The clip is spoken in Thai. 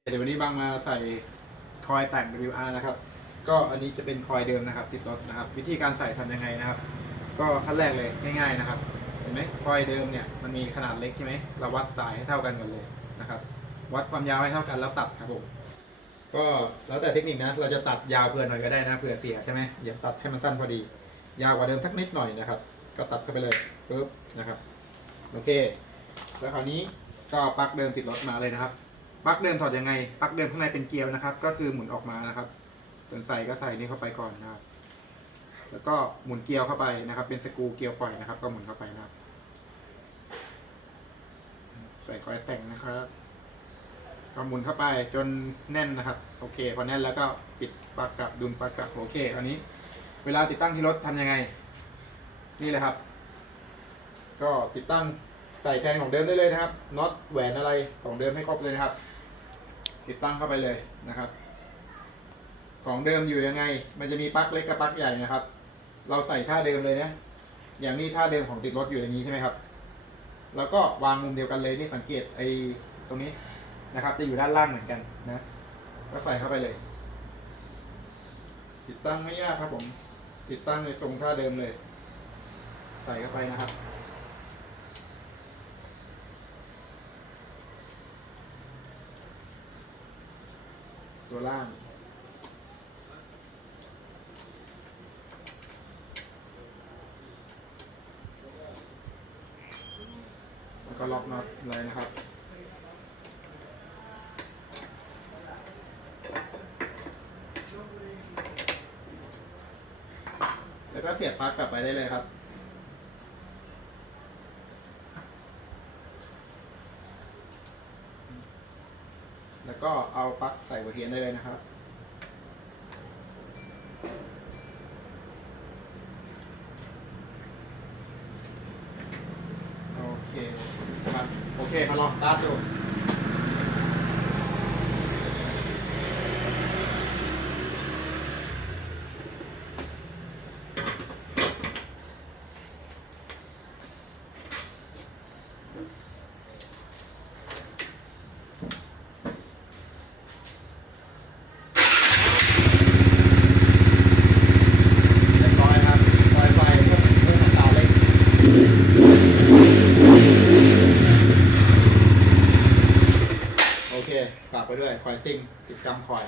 เดี๋ยววันนี้บางมาใส่คอยแต่ง WR นะครับ ก็อันนี้จะเป็นคอยเดิมนะครับ ติดรถนะครับ วิธีการใส่ทำยังไงนะครับ ก็ขั้นแรกเลยง่ายๆนะครับ เห็นไหมคอยเดิมเนี่ยมันมีขนาดเล็กใช่ไหมเราวัดสายให้เท่ากันก่อนเลยนะครับ วัดความยาวให้เท่ากันแล้วตัดครับผมก็แล้วแต่เทคนิคนะ เราจะตัดยาวเผื่อหน่อยก็ได้นะเผื่อเสียใช่ไหมอย่าตัดให้มันสั้นพอดี ยาวกว่าเดิมสักนิดหน่อยนะครับ ก็ตัดเข้าไปเลยปึ๊บนะครับ โอเค แล้วคราวนี้ก็ปลั๊กเดิมติดรถมาเลยนะครับ ปลั๊กเดิมถอดยังไงปลั๊กเดิมข้างในเป็นเกลียวนะครับ ก็คือหมุนออกมานะครับส่วนใส่ก็ใส่นี่เข้าไปก่อนนะครับ แล้วก็หมุนเกลียวเข้าไปนะครับ เป็นสกรูเกลียวปล่อยนะครับ ก็หมุนเข้าไปนะครับ ใส่คอยแต่งนะครับก็หมุนเข้าไปจนแน่นนะครับ โอเคพอแน่นแล้วก็ปิดปลั๊กกลับดุลปลั๊กกลับโอเคคราวนี้ เวลาติดตั้งที่รถทำยังไง นี่เลยครับ ก็ติดตั้งใส่แกนของเดิมได้เลยนะครับน็อตแหวนอะไรของเดิมให้ครบเลยนะครับ ติดตั้งเข้าไปเลยนะครับ ของเดิมอยู่ยังไง มันจะมีปลั๊กเล็กกับปลั๊กใหญ่นะครับ เราใส่ท่าเดิมเลยนะ อย่างนี้ท่าเดิมของติดรถอยู่อย่างนี้ใช่ไหมครับ แล้วก็วางมุมเดียวกันเลยนี่สังเกตไอ้ตรงนี้นะครับ จะอยู่ด้านล่างเหมือนกันนะ ก็ใส่เข้าไปเลย ติดตั้งไม่ยากครับผม ติดตั้งในทรงท่าเดิมเลย ใส่เข้าไปนะครับ ตัวล่าง แล้วก็ล็อกน็อตเลยนะครับแล้วก็เสียบปลั๊กกลับไปได้เลยครับ แล้วก็เอาปลั๊กใส่หัวเทียนได้เลยนะครับ โอเคครับโอเคมาลองสตาร์ทดู ฝากไปด้วยคอยซิ่งติดจำคอย